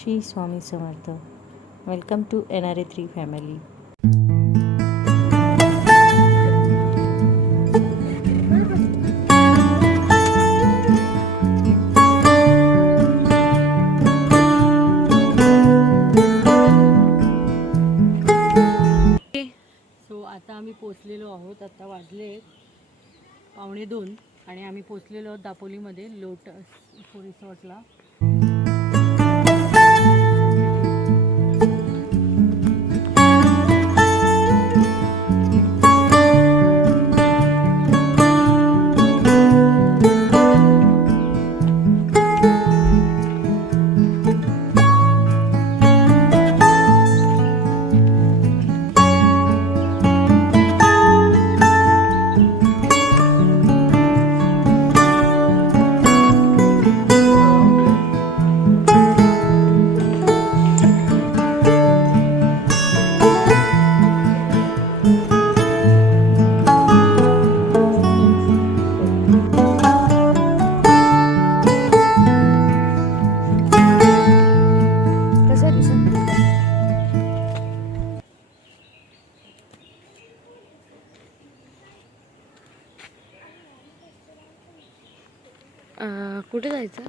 Shri Swami Samarth. Welcome to NRA3 family. So आता आम्ही पोचलेलो आहोत. आता वाजले 1:15 आणि आम्ही पोचलेलो आहोत दापोलीमध्ये लोटस रिसॉर्टला. कुठे जायचं?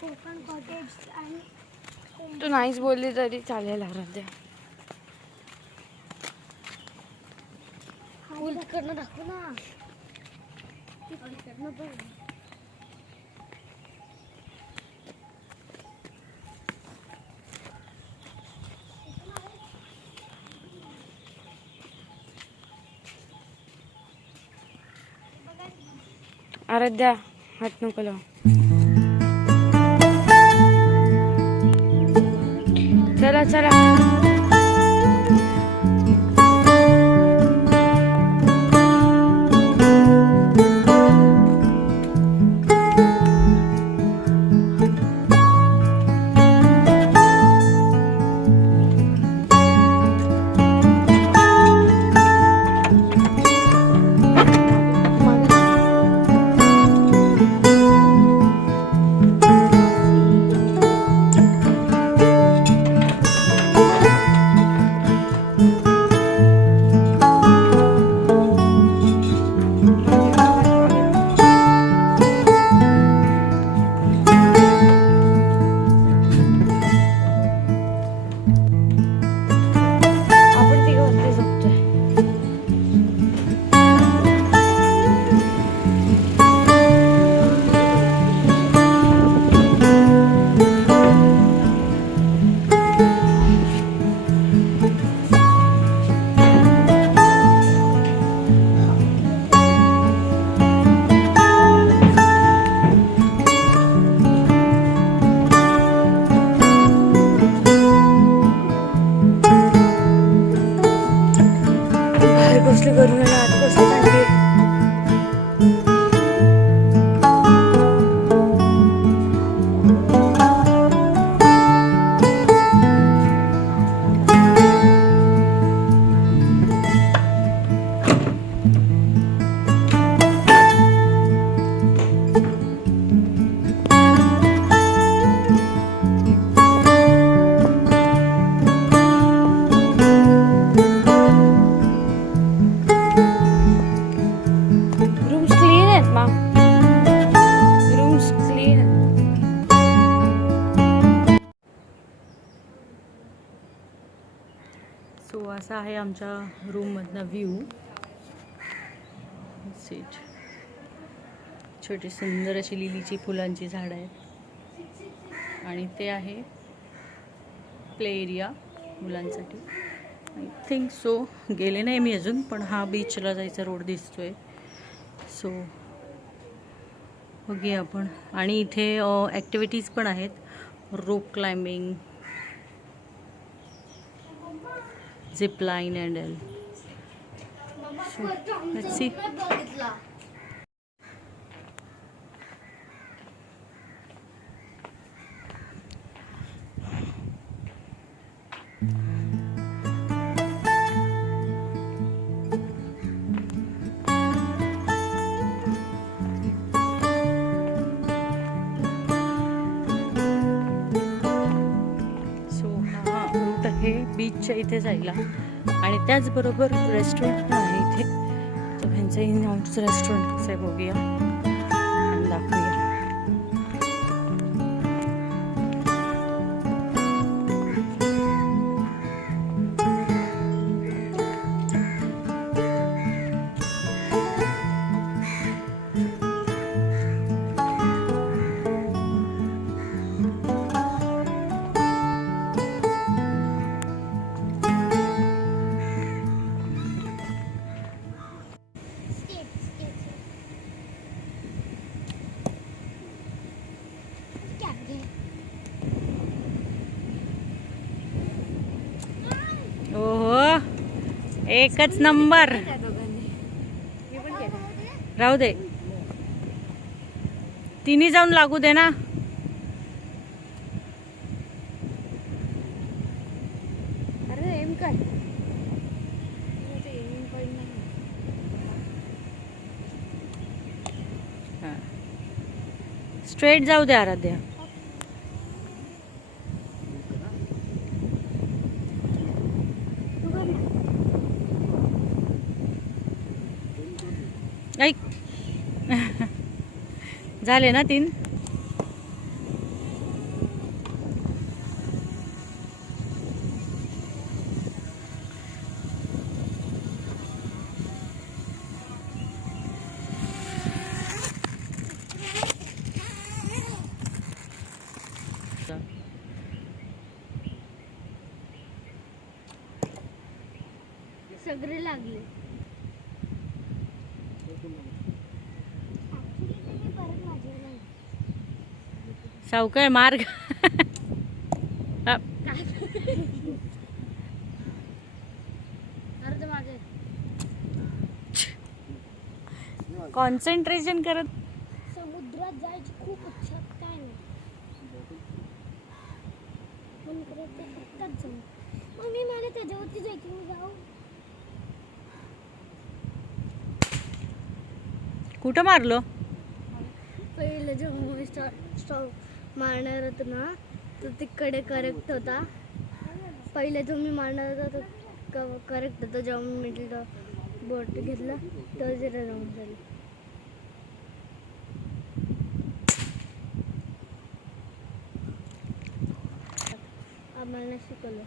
कोकण कॉटेज आणि तू नाहीच बोलली तरी चालेल. आराध्या तिकडनं दाखव ना. तिकडनं बघ. आराध्या हात नको लाव. चला चला. कसली करून आत कसं चालली. सो असा आहे आमच्या रूममधनं व्ह्यू. सीट छोटी सुंदर अशी लिलीची फुलांची झाडं आहेत आणि ते आहे प्ले एरिया मुलांसाठी. I think so. गेले नाही मी अजून, पण हा बीचला जायचा रोड दिसतोय. सो बघूया आपण. आणि इथे ॲक्टिव्हिटीज पण आहेत. रोप climbing, zip line and all. So let's see. आहे बीचच्या इथे जायला आणि त्याचबरोबर रेस्टॉरंट पण आहे इथे. तर ह्यांचं इन आउटचं रेस्टॉरंट कसं आहे बघूया आणि दाखवूया. ओहो, एकच नंबर. राहू दे, तिन्ही जाऊन लागू दे ना. अरे एम कर. स्ट्रेट जाऊ दे आराध्या. ऐक झाले ना 3. सगळे लागले. सावकार मार्ग. अरे माझे कॉन्सन्ट्रेशन करत. समुद्रात जायची खूप इच्छा काय नाही पण करत ते फक्तच जाऊ. मग मी मला त्याच्यावरती जायची मी जाऊ. कुठं मारलो? पहिलं जेव्हा मारणार होतो ना तर तिकडे करेक्ट होता. पहिले तुम्ही मारणार होता तर करेक्ट होता. जेव्हा मी तिथं बोट घेतलं तर जरा जाऊन झालं. आम्हाला शिकवलं.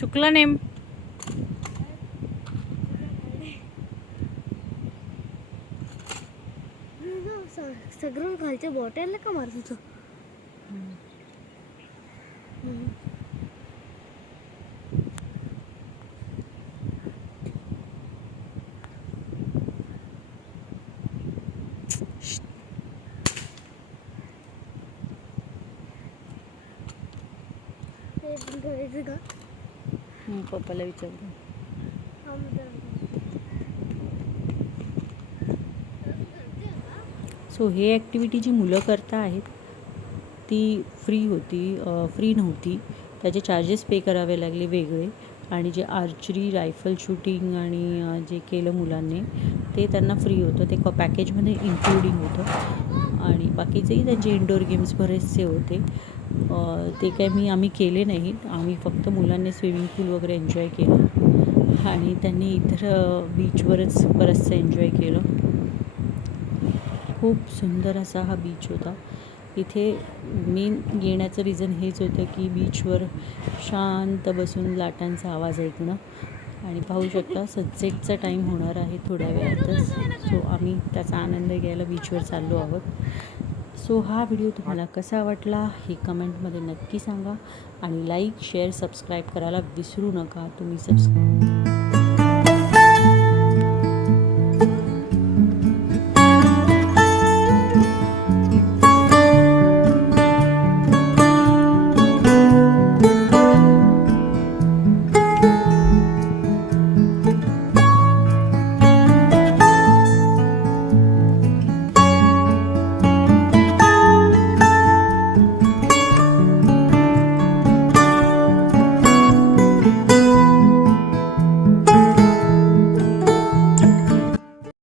चुकलं नेम. सगळं खालच्या बॉटलला का मारत होतो. करायचं का पप्पाला विचारतो. सो हे ॲक्टिव्हिटी जी मुलं करता आहेत ती फ्री नव्हती. त्याचे चार्जेस पे करावे लागले वेगळे. आणि जे आर्चरी रायफल शूटिंग आणि जे केलं मुलांनी ते त्यांना फ्री होतं. ते पॅकेजमध्ये इन्क्लुडिंग होतं. आणि बाकीचेही त्यांचे इंडोर गेम्स बरेचसे होते. ते काय आम्ही केले नाहीत. आम्ही फक्त मुलांनी स्विमिंग पूल वगैरे एन्जॉय केलं आणि त्यांनी इतर बीचवरच बरंचसं एन्जॉय केलं. खूप सुंदर असा हा बीच होता. इथे मेन येण्याचं रिझन हेच होतं की बीचवर शांत बसून लाटांचा आवाज ऐकणं. आणि पाहू शकता सनसेटचा टाईम होणार आहे थोड्या वेळातच. सो आम्ही त्याचा आनंद घ्यायला बीचवर चाललो आहोत. सो हा व्हिडिओ तुम्हाला कसा वाटला हे कमेंटमध्ये नक्की सांगा. आणि लाईक शेअर सबस्क्राईब करायला विसरू नका. तुम्ही